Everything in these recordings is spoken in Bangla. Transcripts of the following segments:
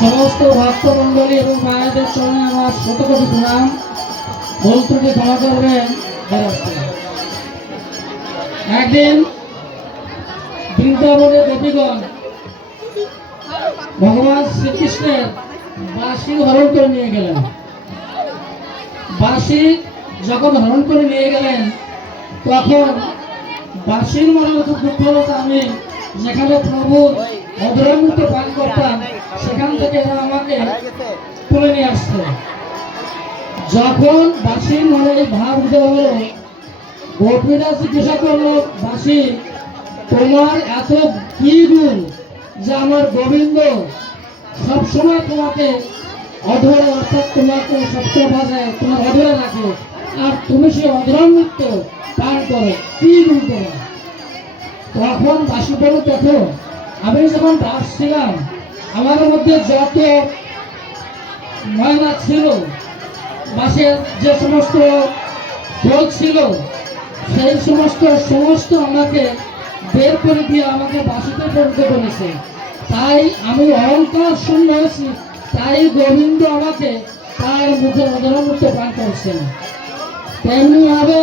সমস্ত ভক্তমণ্ডলী এবং মায়েদের চরণে আমার শতকোটি প্রণাম। ভুল ত্রুটি ক্ষমা করবেন। একদিন বৃন্দাবনের গোপীগণ ভগবান শ্রীকৃষ্ণের বাঁশি হরণ করে নিয়ে গেলেন। বাঁশি যখন হরণ করে নিয়ে গেলেন তখন বাঁশির মনে দুঃখ হলো, আমি যেখানে প্রভু অধরামৃত পান করতাম সেখান থেকে এরা আমাকে তুলে নিয়ে আসছে। যখন বাঁশির মনে ভাব উঠে হলো, গোপীরা জিজ্ঞাসা করলো, বাঁশি তোমার এত কি গুণ যে আমার গোবিন্দ সবসময় তোমাকে অধরে, অর্থাৎ তোমাকে সবসময় বাজায়, তোমার অধরে রাখে, আর তুমি সে অধরামৃত পান করো, কি গুণ করো? তখন বাঁশি বলো, দেখো আমি যখন দাস ছিলাম আমার মধ্যে যত ময়লা ছিল, বাঁশের যে সমস্ত ফল ছিল, সেই সমস্ত আমাকে বের করে দিয়ে আমাকে বাঁশিতে পরিণত করেছে। তাই আমি অহংকার শূন্য হয়েছি, তাই গোবিন্দ আমাকে তার মুখে অধরামৃত পান করছেন। তেমনি ভাবে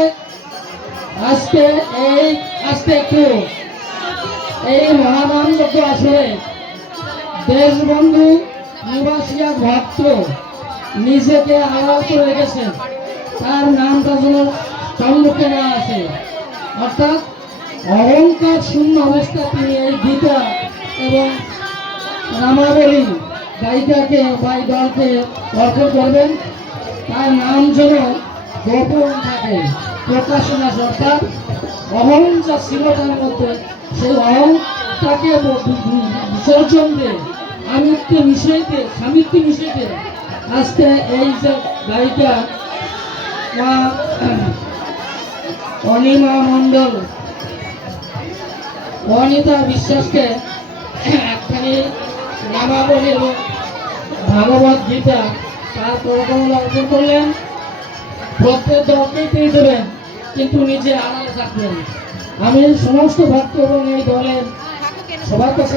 আজকে একটু এই মহানাম যজ্ঞ আসলে দেশবন্ধু নিবাসী এক ভক্ত নিজেকে আড়াল করে রেখেছেন, তার নামটা যেন সম্মুখে না আসে। অর্থাৎ অহংকার শূন্য অবস্থা তিনি এই গীতা এবং নামাবলী গায়িকাকে বা দলকে অর্পণ করবেন। তার নাম যেন গোপন থাকে, প্রকাশে না। অর্থাৎ অহং যা ছিল তার মধ্যে, সেই অহংটাকে বিসর্জন দিয়ে আমিত্বে মিশাইতে, স্বামিত্বে মিশাইতে আজকে এই যে গায়িকা অনিমা মণ্ডল, অনিতা বিশ্বাসকে একখানি নামাবলী এবং ভাগবত গীতা তার প্রকল্প অর্পণ করলেন। প্রত্যেক দলকেই তিনি দেবেন, কিন্তু নিজে আড়ালে থাকবেন। আমি সমস্ত ভক্ত এবং এই দলের সবার কাছে